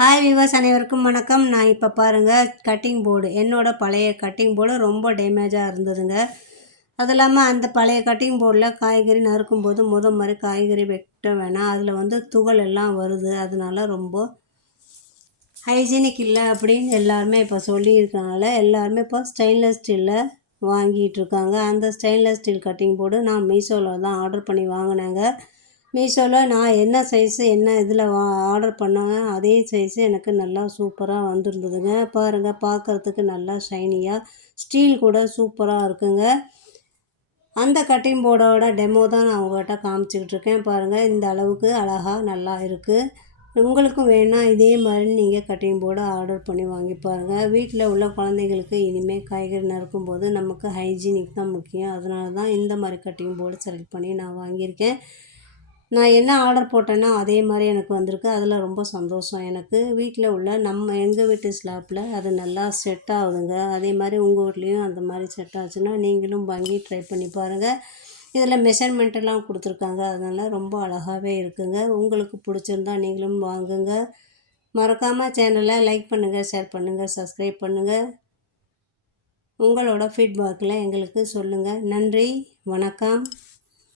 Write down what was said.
Hi viewers, அனைவருக்கும் வணக்கம். நான் இப்போ பாருங்கள் கட்டிங் போர்டு, என்னோடய பழைய கட்டிங் போர்டு ரொம்ப டேமேஜாக இருந்ததுங்க. அது இல்லாமல் அந்த பழைய கட்டிங் போர்டில் காய்கறி நறுக்கும்போது மாதிரி காய்கறி வெட்ட வேணாம், அதில் துகள் எல்லாம் வருது. அதனால ரொம்ப ஹைஜீனிக் இல்லை அப்படின்னு எல்லாருமே இப்போ சொல்லியிருக்கனால எல்லாருமே இப்போ ஸ்டெயின்லெஸ் ஸ்டீலில் வாங்கிட்டுருக்காங்க. அந்த ஸ்டெயின்லெஸ் ஸ்டீல் கட்டிங் போர்டு நான் மீஷோவில் தான் ஆர்டர் பண்ணி வாங்கினேங்க. மீஷோவில் நான் என்ன சைஸு என்ன இதில் ஆர்டர் பண்ணேங்க அதே சைஸு எனக்கு நல்லா சூப்பராக வந்திருந்ததுங்க. பாருங்கள், பார்க்குறதுக்கு நல்லா ஷைனியாக, ஸ்டீல் கூட சூப்பராக இருக்குங்க. அந்த கட்டிங் போர்டோட டெமோ தான் நான் உங்கள்கிட்ட காமிச்சிக்கிட்டு இருக்கேன். பாருங்கள், இந்த அளவுக்கு அழகாக நல்லா இருக்குது. உங்களுக்கும் வேணால் இதே மாதிரி நீங்கள் கட்டிங் போர்டு ஆர்டர் பண்ணி வாங்கி பாருங்கள். வீட்டில் உள்ள குழந்தைங்களுக்கு இனிமேல் காய்கறி நறுக்கும்போது நமக்கு ஹைஜீனிக் தான் முக்கியம். அதனால தான் இந்த மாதிரி கட்டிங் போர்டு செலக்ட் பண்ணி நான் வாங்கியிருக்கேன். நான் என்ன ஆர்டர் போட்டேனோ அதே மாதிரி எனக்கு வந்திருக்கு. அதில் ரொம்ப சந்தோஷம் எனக்கு. வீட்டில் உள்ள எங்கள் வீட்டு ஸ்லாப்பில் அது நல்லா செட் ஆகுதுங்க. அதே மாதிரி உங்கள் வீட்லேயும் அந்த மாதிரி செட் ஆச்சுன்னா நீங்களும் வாங்கி ட்ரை பண்ணி பாருங்கள். இதில் மெஷர்மெண்ட்டெல்லாம் கொடுத்துருக்காங்க. அதனால் ரொம்ப அழகாகவே இருக்குங்க. உங்களுக்கு பிடிச்சிருந்தா நீங்களும் வாங்குங்க. மறக்காமல் சேனலை லைக் பண்ணுங்கள், ஷேர் பண்ணுங்கள், சப்ஸ்கிரைப் பண்ணுங்கள். உங்களோட ஃபீட்பேக்கில் எங்களுக்கு சொல்லுங்கள். நன்றி, வணக்கம்.